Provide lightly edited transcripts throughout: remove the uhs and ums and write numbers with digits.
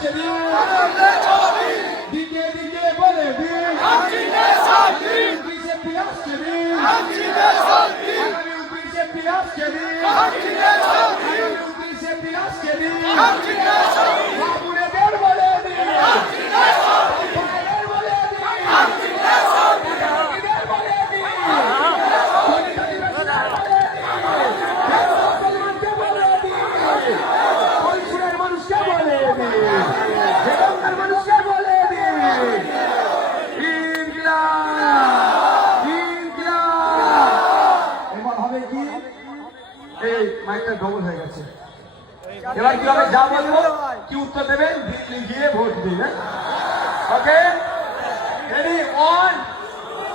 আসছে দিন, দিকে দিকে বলে দিন, বিজেপি আসছে দিন, বিজেপি আসছে দিন, বিজেপি আসছে দিন, বাবুরেদের বলে দিন, ভাইদের বলে দিন, দিদিদের বলে দিন, কৈশোরের মানুষকে বলে দিন, বেগমদের মানুষকে বলে দিন, ইনকিলাব, ইনকিলাব। এবার হবে কি, এই মাইকটা ডবল হয়ে গেছে, এবার কি হবে, যা বলবো কি উত্তর দেবেন, দিল্লি গিয়ে ভোট দিন। ওকে, রেডি, 1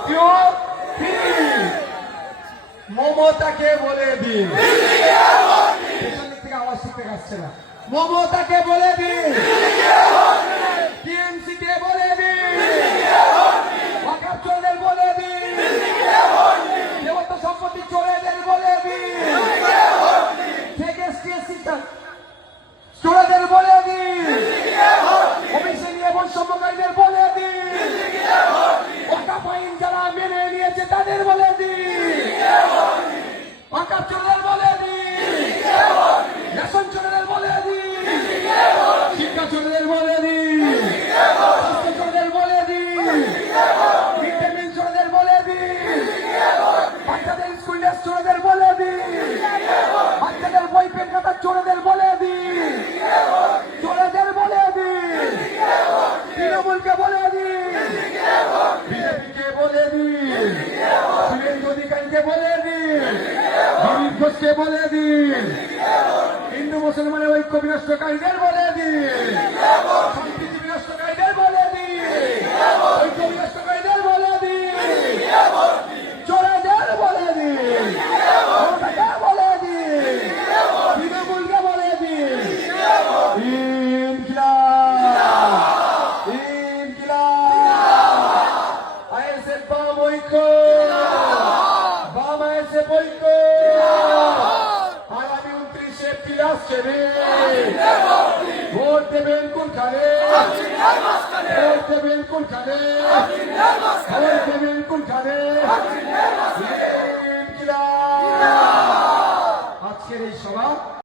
2 3। মমতাকে বলে দিন, পেছন দিক থেকে আওয়াজ শিখতে আসছে না, মমতাকে বলে দিন, টিএমসি কে বলে দিন, ওয়াকাফ চোরদের বলে দিন, দেবত্ব সম্পত্তি চোরেদের বলে দিন, চোরেদের বলে দিন, ওবিসি নিয়ে বৈষম্যকারীদের বলে দিন, ওয়াকাফ আইন যারা মেনে নিয়েছে তাদের বলে দিন, ওয়াকাফ চোরদের বলে দিন, রেশন চোরদের বলে দিন, শিক্ষা চোরদের বলে দিন, স্বাস্থ্য চোরদের বলে দিন, মিড ডে মিল চোরদের বলে দিন, বাচ্চাদের স্কুল ড্রেস চোরদের বলে দিন, বাচ্চাদের বই পেন খাতা চোরদের বলে দিন, চোরদের বলে দিন, তৃণমূলকে বলে দিন, বিজেপিকে বলে দিন, শুভেন্দু অধিকারীকে বলে দিন, দিলীপ ঘোষকে বলে দিন, হিন্দু মুসলমানের ঐক্য বিনষ্টকারীদের বলে দিন, সম্প্রীতি বিনষ্টকারীদের বলে দিন, ঐক্য বিনষ্টকারীদের বলে দিন, চোরেদের বলে দিন, মমতাকে বলে দিন, তৃণমূলকে বলে দিন, ইনকিলাব, ইনকিলাব, আইএসএফ বাম ঐক্য, বাম আইএসএফ ঐক্য, আগামী 29 এপ্রিল আসছে রে, ভোট দেবেন কোনখানে, ভোট দেবেন কোনখানে, ভোট দেবেন কোনখানে, ইনকিলাব। আজকের এই সভা